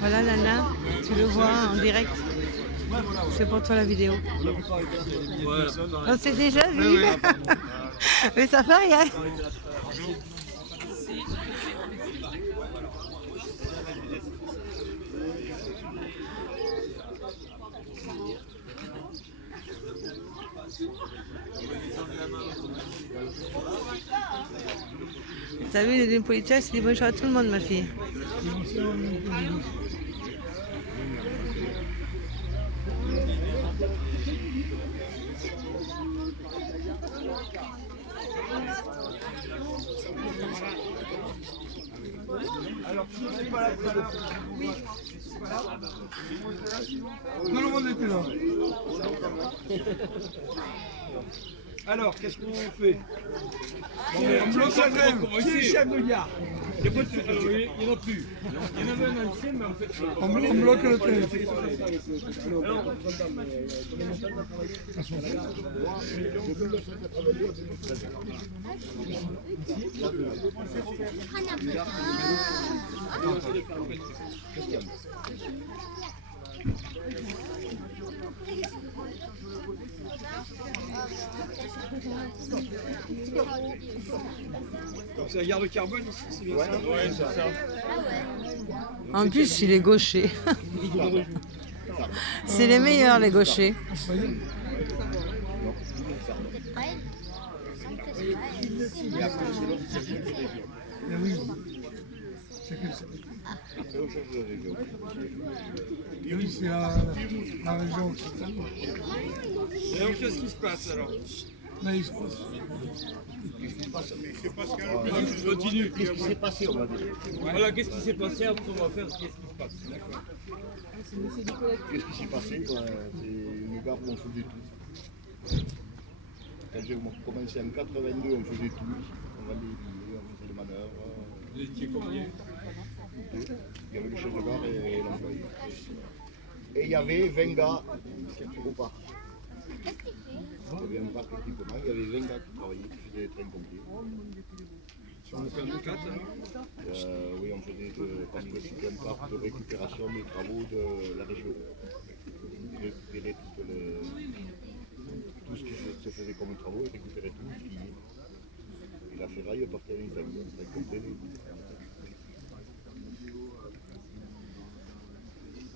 Voilà Nana, tu le vois en direct. C'est pour toi la vidéo. On s'est déjà vu. Mais ça fait rien. T'as vu, les politesses, il dit bonjour à tout le monde, ma fille. Alors, si je suis pas là tout à l'heure, oui. Tout le monde était là. Alors, qu'est-ce qu'on fait? On bloque la grève. Qui est le chef de gare? Il n'y en a plus. Il y en avait un ancien, mais en fait... On bloque le train. Donc c'est la gare de Carbone ici, c'est bien ça? Ouais, c'est ça. En plus, il est gaucher. C'est les meilleurs, les gauchers. Oui, c'est la région. Et donc qu'est-ce qui se passe alors? Mais il se passe. Continue. Qu'est-ce qui s'est passé, on va dire? Voilà, qu'est-ce qui s'est passé, après on va faire qu'est-ce qui se passe. D'accord. Qu'est-ce qui s'est passé? C'est une gare où on faisait tout. Quand j'ai commencé en 82, on faisait tout. On vendait les billets, on faisait les manœuvres. Vous étiez combien? Il y avait le chef de gare et l'employé. Et il y avait 20 gars au parc. Il y avait un parc équipement, il y avait 20 gars qui travaillaient, qui faisaient des trains complets. Sur le permis 4 alors? Oui, on faisait parce que c'était un parc de récupération des travaux de la région. Ils récupéraient tout ce qui se faisait comme travaux, ils récupéraient tout, ils pliaient. Et la ferraille partait en Italie, on train complet.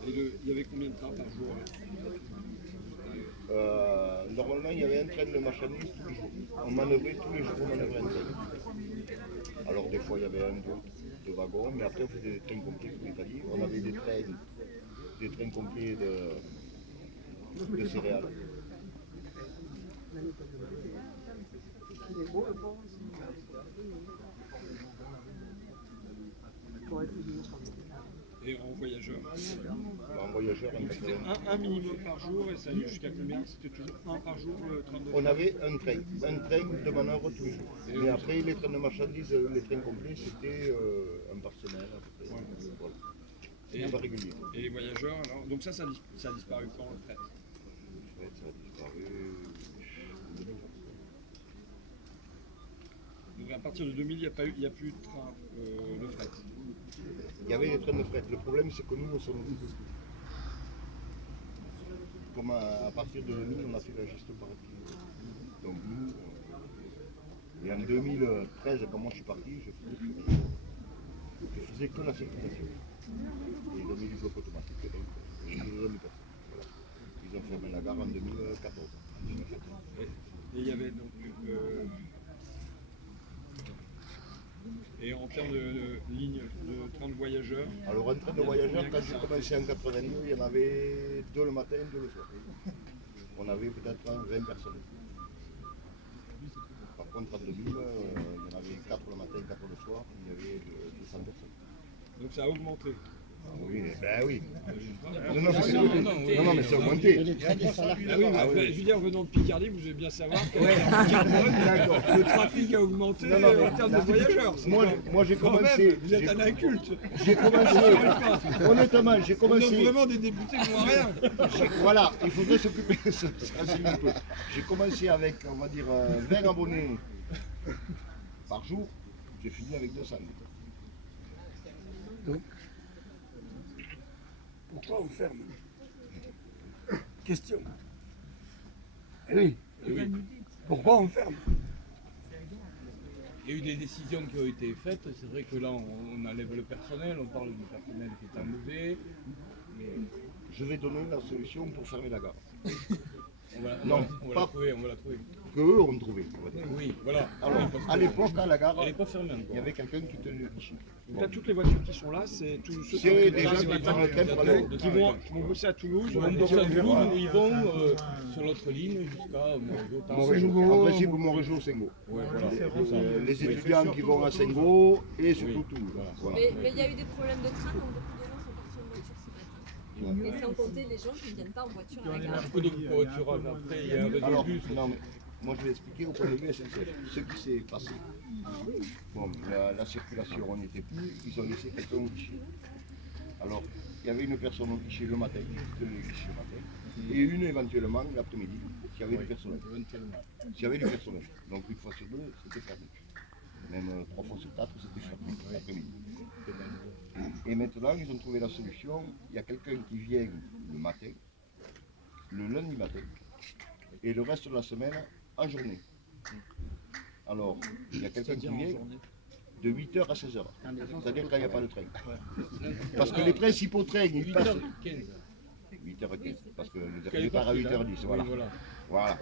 Et il y avait combien de trains par jour là? Normalement, il y avait un train de marchandises tous les jours. On manœuvrait tous les jours, on manœuvrait un train. Alors des fois, il y avait un, deux wagons, mais après, on faisait des trains complets pour l'Italie. On avait des trains complets de céréales. Et en voyageur? En voyageur, C'était un minimum par jour et ça allait jusqu'à combien? C'était toujours un par jour le train de... on avait un train de manœuvre tous les jours. Mais après, les trains de marchandises, les trains complets, c'était un par semaine à peu près. Ouais. Voilà. Et, Pas régulier. et les voyageurs alors? Donc ça a disparu quand le fret? Le fret, ça a disparu. Donc à partir de 2000, il n'y a plus de train, de fret. Il y avait des trains de fret. Le problème, c'est que nous sommes... Comme à partir de 2000, on a fait la gestion par activité. Donc nous, et en 2013, quand moi je suis parti, je faisais que la circulation. Et ils ont mis du bloc automatique, donc ils nous ont mis personne. Voilà. Ils ont fermé la gare en 2014. Et il y avait donc... et en termes de lignes de train de voyageurs? Alors en train de voyageurs, quand j'ai commencé en 82, il y en avait 2 le matin et 2 le soir. On avait peut-être 20 personnes. Par contre en 2000, il y en avait 4 le matin et 4 le soir, il y avait 200 personnes. Donc ça a augmenté. Oui, ben oui. Non, mais c'est augmenté. Ah oui, mais je veux dire, venant de Picardie, vous devez bien savoir que le trafic a augmenté en termes de voyageurs. Moi j'ai Quand commencé. même, vous êtes un inculte. J'ai commencé. Honnêtement, j'ai On a commencé. vraiment des députés qui n'ont rien. Voilà, il faudrait s'occuper de ça. Un peu. J'ai commencé avec, on va dire, 20 abonnés par jour. J'ai fini avec 200. Donc, pourquoi on ferme? Question. Eh oui, pourquoi on ferme? Il y a eu des décisions qui ont été faites. C'est vrai que là, on enlève le personnel, on parle du personnel qui est enlevé. Je vais donner la solution pour fermer la gare. On va Non, la pas- trouver, on va la trouver. Qu'eux ont trouvé. on va dire. Oui, voilà. Alors, Parce que à l'époque, à la gare, elle n'est pas fermée il y encore. avait quelqu'un qui tenait le guichet. Bon. Là, toutes les voitures qui sont là, c'est tous ceux C'est qui des gens qui qui prennent le train pour aller vont bosser à Toulouse. Ils vont bosser à Toulouse, ils vont sur l'autre ligne jusqu'à Montrégeau. En principe, Montrégeau, Sengo. Ouais, voilà. Les étudiants qui vont à Sengo et surtout Oui. Toulouse. Voilà. Mais il y a eu des problèmes de train, donc beaucoup de gens sont partis en voiture ce matin. Et sans compter les gens qui ne viennent pas en voiture à la gare. Beaucoup de covoiturage. Après, il y a un réseau Alors, de bus. non, mais moi je vais expliquer au point de vue SNCF. Ce qui s'est passé. Bon, la circulation, on n'y était plus, ils ont laissé quelqu'un au guichet. Alors, il y avait une personne au guichet le matin, qui tenait le guichet le matin, et une éventuellement l'après-midi, qui avait du personnel. S'il y avait du personnel. Donc une fois sur deux, c'était fermé. Même 3 fois sur 4, c'était fermé l'après-midi. Et maintenant, ils ont trouvé la solution. Il y a quelqu'un qui vient le matin, le lundi matin, et le reste de la semaine en journée. Alors, il y a quelqu'un qui vient de 8h à 16h. C'est-à-dire quand il n'y a pas de train. Parce que les principaux trains, ils passent 8h15. 8h15, parce que le dernier part à 8h10. Voilà. Voilà.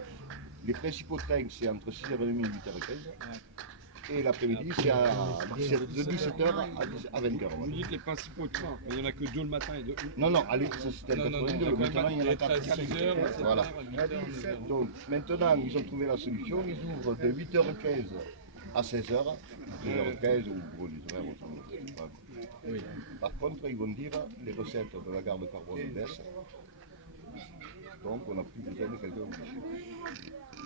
Les principaux trains, c'est entre 6h30 et 8h15. Et l'après-midi, c'est de 17h à 20h. Vous dites les principaux trains, mais il n'y en a que 2 le matin et 2. Non, non, allez, ça c'était en 82, maintenant il y en a 4. 6h, Voilà. 8h. Donc maintenant, ils ont trouvé la solution, ils ouvrent de 8h15 à 16h, 2h15 ou gros des horaires, on s'en fout. Oui. Par contre, ils vont dire les recettes de la gare de Carbone baissent. Donc on n'a plus besoin de quelqu'un au guichet.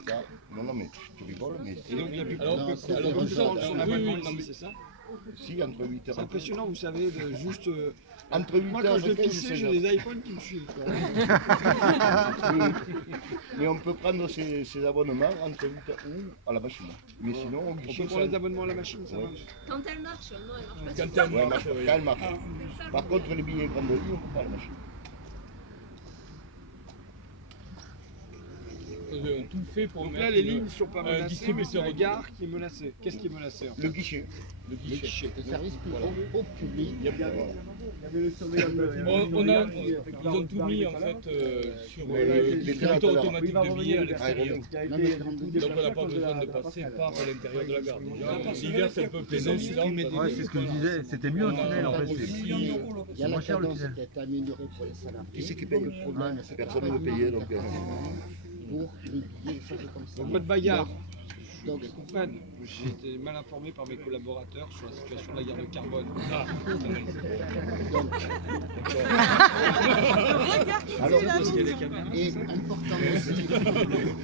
Ça, non, mais tu rigoles, mais Et donc il n'y a plus Alors, de que- alors, comme comme ça, ça, sur oui, l'abonnement oui, non, ici, mais- c'est ça? si entre 8h C'est impressionnant, vous savez, de juste. Entre 8h Moi, quand je vais et 15 pisser, j'ai des iPhones qui me suivent. quoi. Mais on peut prendre ces abonnements entre 8h ou à la machine. Mais sinon, au On guichet, peut prendre les abonnements à la machine, ça Ouais. marche. Quand elle marche, non, elle marche pas. Quand tout le temps. elle ouais, marche, oui. quand elle marche. Par contre, les billets grande ligne, on ne peut pas à la machine. Tout fait pour Donc mettre là, les une- lignes ne sont pas un menacées, mais c'est distributeur la auto. gare qui est menacée. Qu'est-ce qui est menacé en fait? Le guichet. Le Le guichet. guichet. service au public. Ils ont tout mis en fait sur Les le trains distributeur tout à l'heure. automatique de billets à l'extérieur. Dans les grandes Donc on n'a pas besoin de passer par l'intérieur de la gare. L'hiver c'est un peu plaisant. Ouais, c'est ce que je disais, c'était mieux en tunnel en fait. Il y a la cher, le cadence tunnel. qui a été améliorée pour les salariés. Qui c'est qui paye? Le problème, c'est que Personne ne veut payer, donc. pour les billets chargés comme ça. Donc, pas de bagarre. Donc, Je comprends. J'ai été mal informé par mes collaborateurs sur la situation de la gare de Carbone. Alors, et important aussi,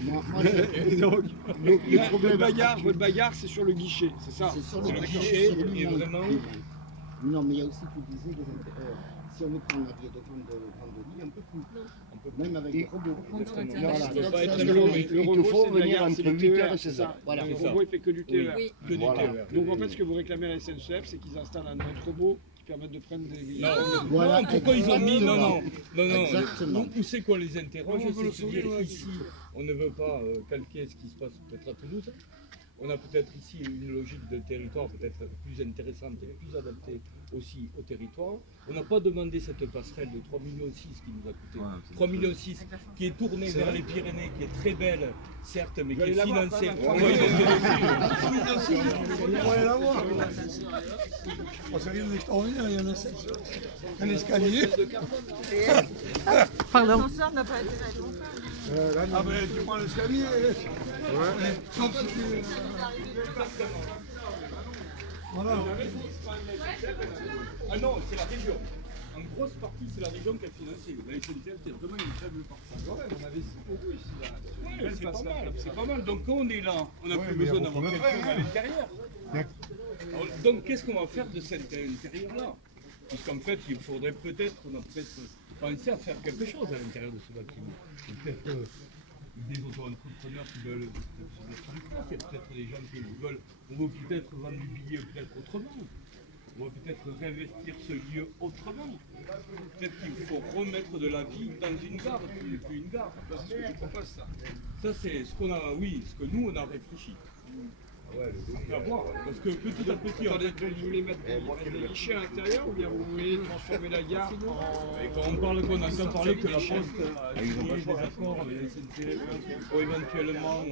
moi, le problème. Votre bagarre, c'est sur le guichet, c'est ça? c'est sur C'est le le guichet guichet, absolument et vraiment- privé. Non, mais il y a aussi, tu disais, si on veut prendre la grille de vendredi, on peut plus. Même avec Et- des robots. Non, Voilà, ça doit donc pas ça, être c'est long, le- mais Le Il te robot, faut c'est de la venir gare, c'est entre le 8h TER, et c'est 16h. ça. Voilà. Le C'est ça. robot, il fait que du TER. Oui. Que du Voilà. TER. Donc en fait, ce que vous réclamez à la SNCF, c'est qu'ils installent un autre robot qui permette de prendre des. Non, Voilà, non, pourquoi ils ont mis non, non, non, non. Exactement. Où c'est qu'on les interroge, c'est de se dire ici, on ne veut pas calquer ce qui se passe peut-être à Toulouse. On a peut-être ici une logique de territoire peut-être plus intéressante et plus adaptée aussi au territoire. On n'a pas demandé cette passerelle de 3,6 millions qui nous a coûté 3,6 millions qui est tournée vers les Pyrénées, qui est très belle, certes, mais qui est financée. C'est rien d'extraordinaire, il y en a 7. Un escalier. Pardon. Ah ben tu prends l'escalier. Sauf si tu- Voilà. Ah non, c'est la région. En grosse partie, c'est la région qui a financé. La SNCF, c'est vraiment une faible partie. Ouais, on avait 6 beaucoup ici. Là. Ouais, c'est pas mal, c'est pas mal. Donc quand on est là, on n'a plus besoin d'avoir quelqu'un à l'intérieur. Alors, donc qu'est-ce qu'on va faire de cet intérieur-là? Puisqu'en fait, il faudrait peut-être, on a peut-être pensé à faire quelque chose à l'intérieur de ce bâtiment. Et peut-être des auto-entrepreneurs qui veulent se mettre en place, il y a peut-être des gens qui veulent, on veut peut-être vendre du billet peut-être autrement. on va peut-être réinvestir ce lieu autrement. Peut-être qu'il faut remettre de la vie dans une gare, qui n'est plus une gare. C'est ce que tu proposes, ça. Ça, c'est ce qu'on a, oui, ce que nous, on a réfléchi. À voir, parce que petit à petit, en Attendez, fait, vous voulez mettre des guichets à l'intérieur ou bien vous voulez transformer la gare en... et quand on parle, qu'on entend parler que la Poste a signé des accords avec la SNCF pour éventuellement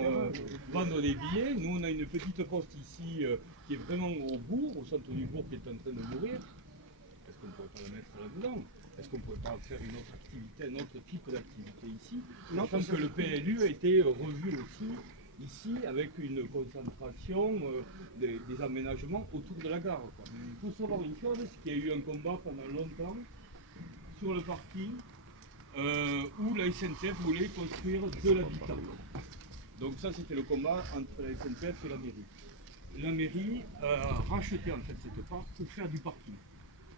vendre des billets, nous on a une petite poste ici qui est vraiment au bourg, au centre du bourg qui est en train de mourir. Est-ce qu'on ne pourrait pas la mettre là-dedans? Est-ce qu'on ne pourrait pas faire une autre activité, un autre type d'activité ici? Sachant que le PLU a été revu aussi ici avec une concentration des aménagements autour de la gare. Il faut savoir une chose, c'est qu'il y a eu un combat pendant longtemps sur le parking où la SNCF voulait construire de l'habitat. Donc ça c'était le combat entre la SNCF et la mairie. La mairie a racheté en fait cette part pour faire du parking.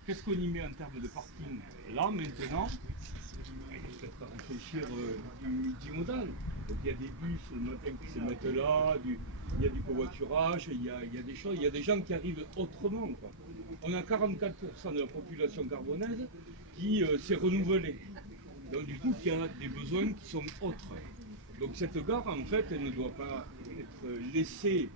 Qu'est-ce qu'on y met en termes de parking là maintenant? Il faut peut-être pas réfléchir du multimodal. Donc il y a des bus le matin qui se mettent là, il y a du covoiturage, il y a des choses, il y a des gens qui arrivent autrement, quoi. On a 44% de la population carbonaise qui s'est renouvelée. Donc du coup, il y a des besoins qui sont autres. Donc cette gare, en fait, elle ne doit pas être laissée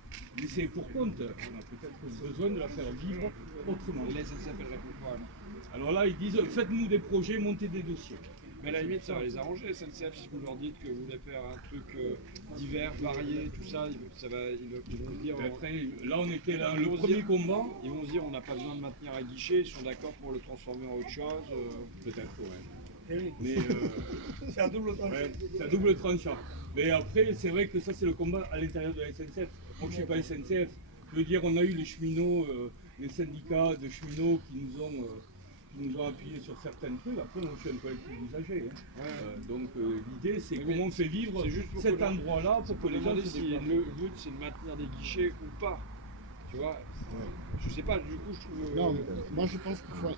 pour compte. On a peut-être besoin de la faire vivre autrement. Et la SNCF, elle répond quoi alors? Alors là, ils disent, faites-nous des projets, montez des dossiers. Mais à la limite, ça va les arranger, SNCF, si vous leur dites que vous voulez faire un truc divers, varié, tout ça, ils vont se dire... Après, là, on était là, Ils le vont se premier dire- combat. Ils vont se dire on n'a pas besoin de maintenir un guichet, ils sont d'accord pour le transformer en autre chose. Peut-être, ouais. Eh oui, Mais c'est un double tranchant. ouais, c'est à double tranchant. Mais après, c'est vrai que ça, c'est le combat à l'intérieur de la SNCF. Moi, je ne suis pas SNCF. Je veux dire, on a eu les cheminots, les syndicats de cheminots qui nous ont appuyés sur certains trucs. Après, moi, je suis un collectif d'usagers. Hein. Donc, l'idée, c'est comment on fait vivre c'est juste pour cet que- endroit-là pour que les gens se si déplacent. le but c'est de maintenir des guichets ou pas. Tu vois, je sais pas, du coup, je trouve. Non, moi je pense qu'il faut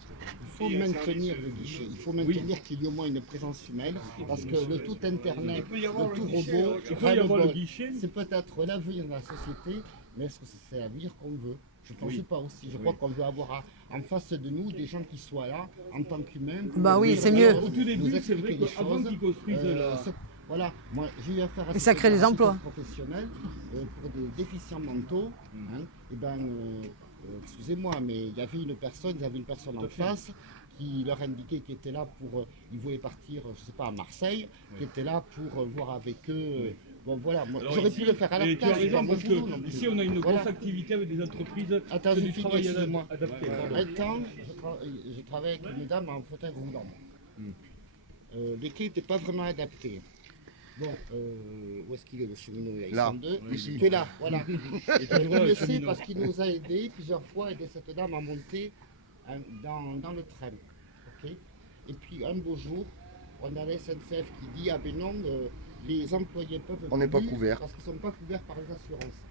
Il y a un maintenir service, le guichet. Il faut maintenir qu'il y ait au moins une présence humaine, parce que le tout internet, le tout robot, Il peut y avoir le ras-le-bol, guichet. c'est peut-être l'avenir de la société, mais est-ce que c'est l'avenir qu'on veut? Je ne pense Oui. pas aussi. Je crois qu'on veut avoir en face de nous des gens qui soient là en tant qu'humains. Bah oui, c'est mieux. Au tout début, c'est vrai qu'avant qu'ils construisent la... Voilà, moi j'ai eu affaire à Et ça crée des emplois. professionnels pour des déficients mentaux. Hein, et ben, excusez-moi, mais il y avait une personne, en face qui leur indiquait qu'il était là pour, ils voulaient partir, je sais pas, à Marseille, qui était là pour voir avec eux. Bon voilà, moi, Alors j'aurais ici, pu le faire à la et tu as place. raison, mon parce boulot non que plus. ici on a une Voilà. grosse activité avec des entreprises Attends, de je du finis, travail excuse-moi. adapté. Un temps, je travaillais avec une dame en fauteuil roulant. Les quais n'étaient pas vraiment adaptés. Bon, où est-ce qu'il est le cheminot? Il Là, sont deux. ici. Tu es là, voilà. Et tu vois, le le sais cheminot. parce qu'il nous a aidés plusieurs fois, aidé cette dame à monter dans le train. Ok. Et puis un beau jour, on a la SNCF qui dit ah ben non, les employés peuvent On n'est pas plus couverts. parce qu'ils ne sont pas couverts par les assurances.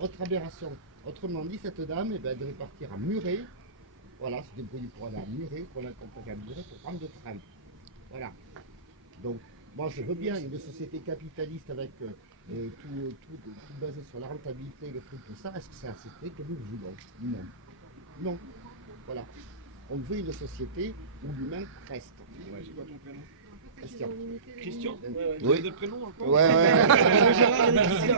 Autre aberration. Autrement dit, cette dame, eh ben, elle devait partir à Muret. Voilà, se débrouiller pour aller à Muret, pour l'accompagner à Muret, pour prendre le train. Voilà. Donc, moi, je veux bien une société capitaliste avec tout basé sur la rentabilité, le prix, tout ça. Est-ce que c'est la société que nous voulons? Non. Non. Voilà. On veut une société où l'humain reste. C'est quoi ton prénom? Christian. Christian? Oui. Vous avez des prénoms dans le coin? Ouais,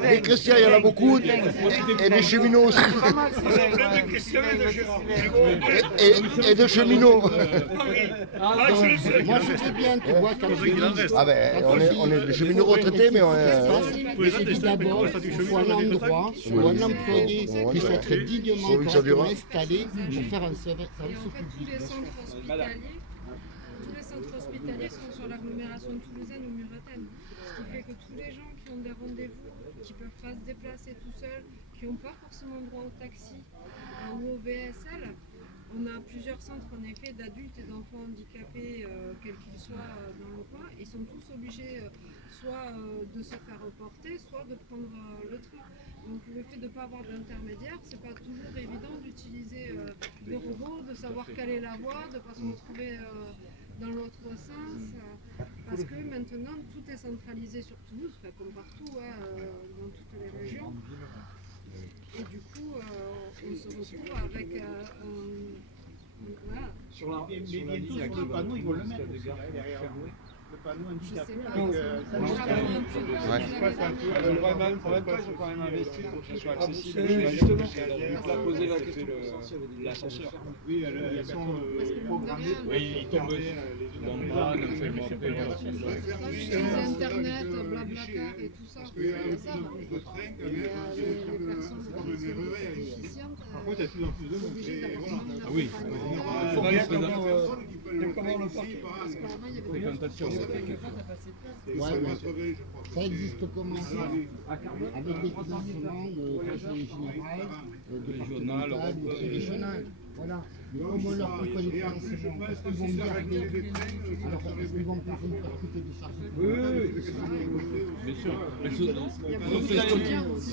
ouais. Des chrétiens, il y en a beaucoup, et des cheminots aussi. Plein de Christian et de Gérard. Et de cheminots. Moi, je veux bien, tu vois, quand je dis... Ah ben, on est des cheminots retraités, mais on est... J'ai dit d'abord, il faut un endroit où un employé puisse être dignement correctement installé pour faire un service Et en au fait, tous public. les centres hospitaliers sont sur l'agglomération toulousaine ou Muretel. Ce qui fait que tous les gens qui ont des rendez-vous, qui ne peuvent pas se déplacer tout seuls, qui n'ont pas forcément droit au taxi ou au VSL, on a plusieurs centres en effet d'adultes et d'enfants handicapés, quels qu'ils soient dans le coin. Ils sont tous obligés soit de se faire reporter, soit de prendre le train. Donc le fait de ne pas avoir d'intermédiaire, c'est pas toujours évident d'utiliser le robot, de savoir quelle est la voie, de ne pas se retrouver dans l'autre sens. Parce que maintenant tout est centralisé sur Toulouse, enfin, comme partout, dans toutes les régions. Et du coup, on se retrouve surtout avec voilà. Sur la Mais ligne, bientôt, il y a sur qui le va panneau, ils vont le parce mettre qu'il y a des aussi, gares derrière. fermées. Le panneau Je sais handicapé. pas. Donc, En même temps, ils ont quand même investi pour que ce soit accessible. Oui, Justement, justement. c'est alors pas poser la question de l'ascenseur. oui, elles sont programmées pour Oui, il tombe dans le panne, enfin bon, après, voilà. Ça, j'utilise Internet, Blablacar et tout ça. Ça va. Les personnes déficientes, Par contre, il y a de plus en plus de monde. Ah oui, il faudra une Comment le parquet fréquentation. Ouais, mais ça existe comment ça? Avec des financements de conseil général, départemental ou régional. Voilà. Mais comment leur propose les financements? Parce qu'ils vont garder. Alors, ils vont faire une percute des charges. Bien sûr.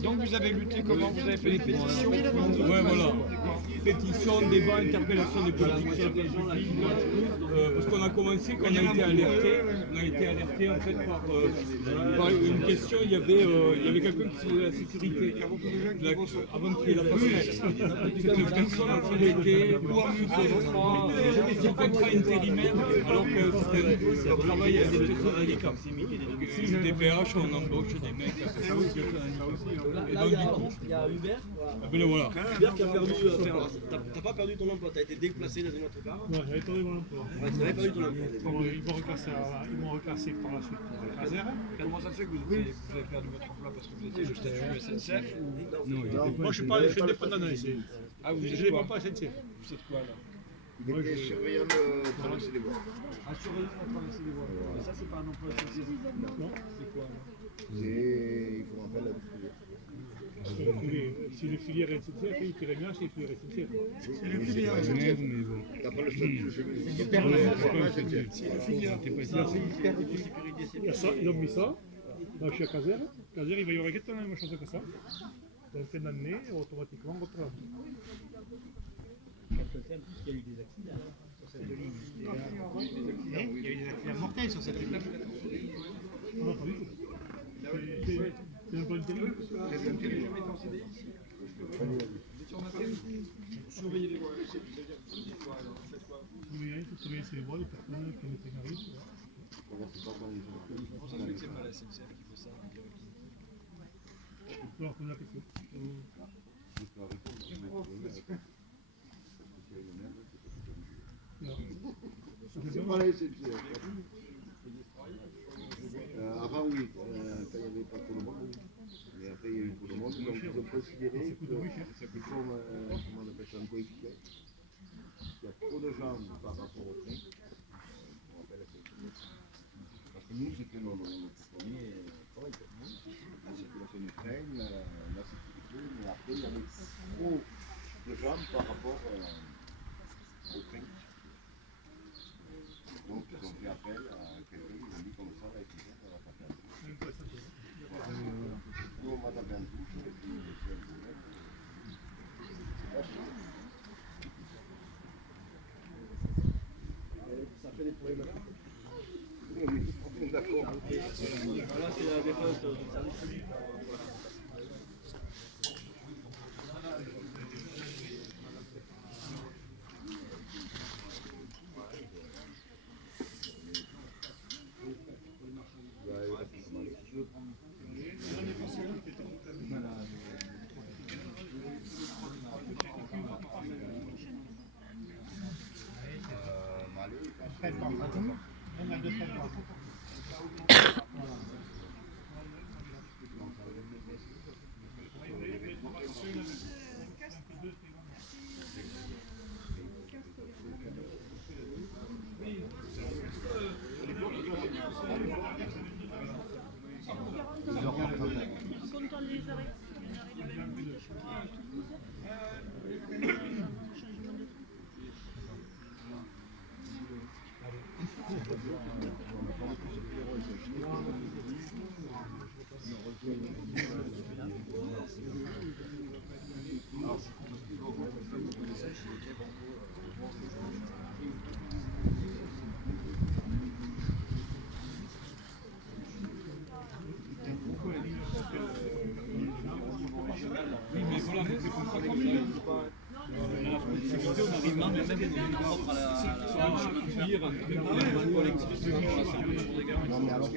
Donc vous avez lutté comment? Vous avez fait des pétitions? Ouais, voilà. Pétition, débat, interpellation des politiques sur la place publique. Parce qu'on a commencé, quand on a été alerté en fait par une question, il y avait quelqu'un qui faisait la sécurité. Avant qu'il y ait la passerelle. Cette personne en fait était sous contrat intérimaire, alors que c'était un travail à des personnes handicapées. Une DPH, on embauche des mecs. Et donc, du coup, Il y a Hubert. ben voilà. Hubert qui a perdu. T'as pas perdu ton emploi, t'as été déplacé dans une autre gare. Non, j'avais perdu mon emploi. Ouais, tu n'avais pas eu ton emploi. Ils m'ont reclassé par la suite pour la caserne. Comment ça se fait que vous avez perdu votre emploi parce que vous étiez le statut SNCF ou... Non, Moi, je suis indépendant ici. Ah, vous Je êtes ne quoi? dépends pas SNCF. Vous êtes quoi là? Il était surveillant de traverser les voies. Ah, surveillant la traversée des voies. Mais ça, c'est pas un emploi SNCF. Non. C'est quoi là? Il faut en faire la distribution. Si les filières SNCF, ils tirent bien, c'est les filières SNCF. C'est les filières SNCF. T'as pas le statut de cheminot. Ils ont mis ça. Là, je suis à Caser. Caser, il va y avoir exactement la même chose que ça. Dans fin d'année, automatiquement, on reprend. Il y a eu des accidents sur cette ligne. Il y a eu des accidents mortels sur cette ligne. Non, pas du tout. C'est un peu intelligent. Surveiller les voies. C'est quoi alors? Vous faites quoi? Surveiller les voies, les personnes qui ont été arrivées. Comment ça se fait que c'est pas la SNCF qui fait ça directement? Alors, on a quelque chose. C'est pas la SNCF. Avant, oui, quand il n'y avait pas tout le monde, oui. Mais après, il y a eu tout le monde, donc ils ont considéré que, comme comment on appelle ça, un coefficient. Il y a trop de gens par rapport au train. On appelle la SNCF. Parce que nous, c'était notre premier travail. La circulation du train, la sécurité, mais après, il y avait trop de gens par rapport au train. Donc, ils ont fait appel à quelqu'un, ils ont dit comme ça, la SNCF, on va pas faire ça. Voilà. Nous, on va taper un touche, et puis c'est un problème. C'est pas cher. Ça fait des problèmes. Oui, d'accord. Voilà, c'est la défense du service public. Oui, mais voilà, mais c'est comme ça qu'on fait. on arrive là, même propre à la cuire, un collectif pour l'Assemblée sur des gamins. Non, mais alors,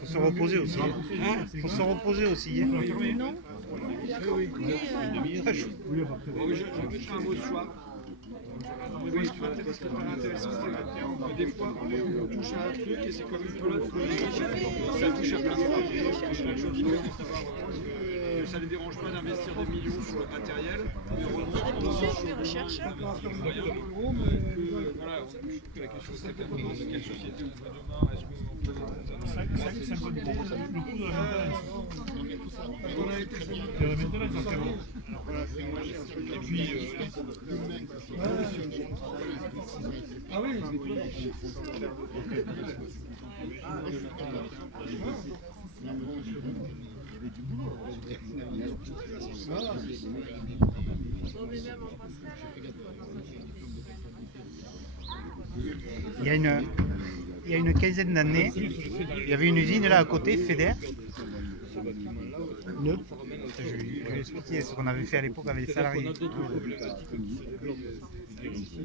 Faut se reposer aussi. Faut se reposer aussi. Non. Bon, je vais faire un mot ce soir. Oui, tu vois, ce qui est intéressant, c'est que des fois, on touche à un truc et c'est comme une pelote, ça touche à plein de choses. Je dis non, ça ne les dérange pas d'investir des millions sur le matériel. Des recherches. Voilà, je trouve que la question c'est maintenant de quelle société on veut demain. Est-ce qu'on peut. C'est un peu le coup de la méthode. Et puis, Ah oui, il y a une quinzaine d'années, il y avait une usine là à côté, FEDER. Je vais expliquer ce qu'on avait fait à l'époque avec les salariés. On a d'autres problématiques qui se développent. Il y a aussi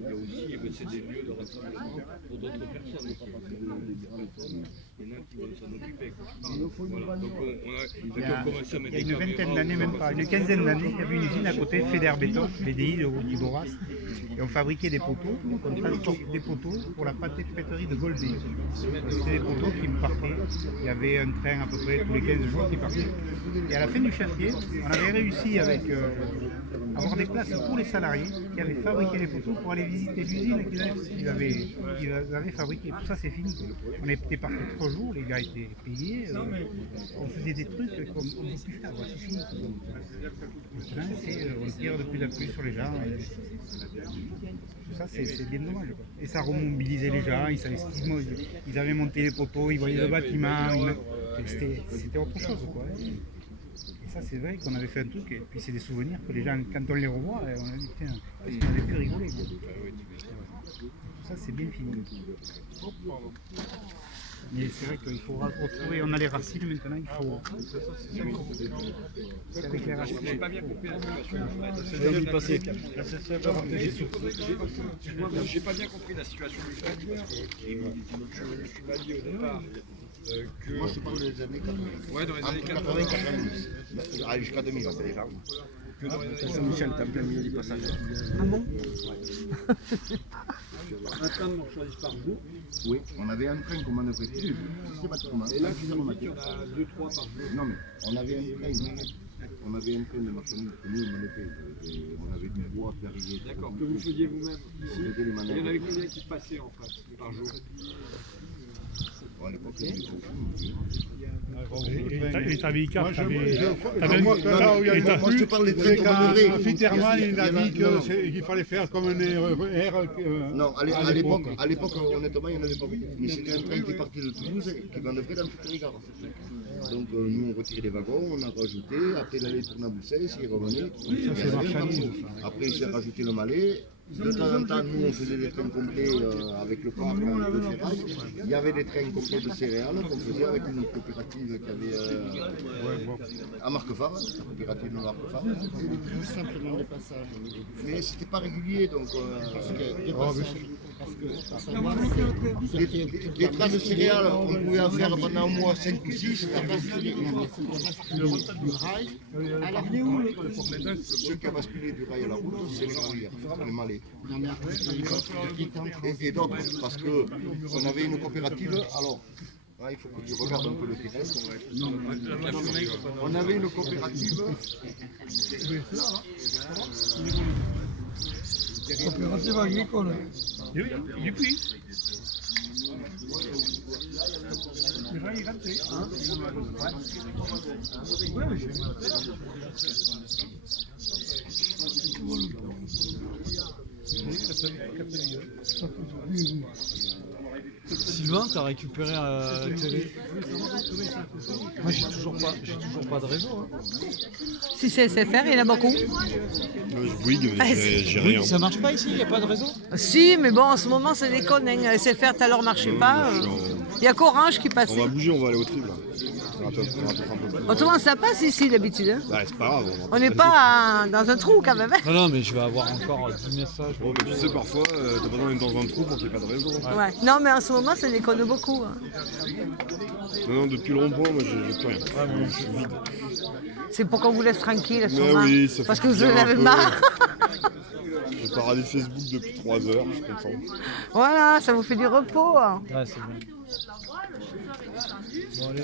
c'est des lieux de rassemblement pour d'autres personnes. Il y en a qui vont s'en occuper. Voilà. Donc on a commencé à mettre Il y a une vingtaine d'années, même pas, une quinzaine d'années, il y avait une usine à côté, FEDER Béton, BDI de Boras, et on fabriquait des poteaux, on transportait des poteaux pour la pâtisserie de Goldé. C'était des poteaux qui me partaient, il y avait un train à peu près tous les 15 jours qui partait. Et à la fin du chantier, on avait réussi avec avoir des places pour les salariés qui avaient fabriqué les poteaux pour aller visiter l'usine qu'ils avaient fabriqué. Tout ça c'est fini. On était partis 3 jours, les gars étaient payés, on faisait des trucs qu'on ne peut plus faire, c'est fini. Maintenant on tire de plus en plus sur les gens. Tout ça c'est bien dommage. Quoi. Et ça remobilisait les gens, ils savaient ce qu'ils avaient monté les poteaux, ils voyaient le bâtiment, c'était autre chose. Quoi. Et ça c'est vrai qu'on avait fait un truc, et puis c'est des souvenirs que les gens, quand on les revoit, on a dit tiens, est-ce qu'on avait pu rigoler quoi. Tout ça c'est bien fini. Mais c'est vrai qu'il faut retrouver, on a les racines maintenant, il faut... C'est avec les racines. J'ai pas bien compris la situation. J'ai pas bien compris la situation du fait parce que je suis pas dit au départ que... Moi je te parle des années 80. Ouais, dans les années 80. 90. Ah, jusqu'à 2000, c'est déjà. Que dans les années Saint-Michel, t'as plein milieu du passage. Ah bon? un train de marchandises par jour. Oui, on avait un train qu'on manœuvrait plus. C'est pas trop mal. Et là, tu nous dis qu'il y en a 2-3 par jour. Non, mais on avait un train. On avait un train de marchandises que nous on manœuvrait. On avait du bois à faire. D'accord, que vous faisiez vous-même ici. On faisait les Il y en manœuvres. avait combien qui passaient en fait par jour? Bon, à l'époque, il y avait beaucoup. Et ta vie carte, moi, je te parle des trains qu'on manœuvrait. Fitterman, il a dit qu'il fallait faire comme un R. Non, à l'époque, honnêtement, il n'y en avait pas beaucoup. Mais c'était un train qui partait de Toulouse et qui manœuvrait dans toutes les gares. Donc nous, on retirait les wagons, on a rajouté. Après, il allait tourner à Boussais, il revenait. Après, il s'est rajouté le Malais. De temps en temps, nous, on faisait des trains complets avec le parc de ferraille. Il y avait des trains complets de céréales qu'on faisait avec une coopérative qui avait à Marquefard, la coopérative de Marquefard. Tout simplement des passages. Mais c'était pas régulier, donc Des passages. Parce que les trains de céréales, on pouvait en faire pendant un mois 5 ou 6. du rail à la route. Ce qui a basculé du rail à la route, c'est les grandières, les Malais. Et d'autres, parce qu'on avait une coopérative, alors, il faut que tu regardes un peu le terrestre. On avait une coopérative. Coopérative agricole. Du puits. Sylvain, t'as récupéré télé. Moi j'ai toujours pas de réseau. Hein. Si c'est SFR, il y en a beaucoup. Oui, j'ai rien. Ça marche pas ici, il n'y a pas de réseau? Si, mais bon, en ce moment, c'est des connes. SFR, tout à l'heure, marchait pas. Il n'y a qu'Orange qui passe. On va bouger, on va aller au trip là. On va peut-être un peu plus. Autrement, ça passe ici d'habitude. Hein. Bah, c'est pas grave. On n'est pas dans un trou quand même. Hein. Non, mais je vais avoir encore 10 messages. Bon, bah, tu sais, parfois, t'as pas besoin d'être dans un trou pour qu'il n'y ait pas de réseau. Ouais. Non, mais en ce moment, ça déconne beaucoup. Hein. Non, depuis le rond-point, moi, j'ai plus rien. Je suis vide. C'est pour qu'on vous laisse tranquille, Mais sûrement. oui, ça fait Parce que vous plaisir en un avez peu. marre. J'ai pas regardé Facebook depuis 3 heures, je suis content. Voilà, ça vous fait du repos. Hein. Ouais, c'est bien. Bon, allez.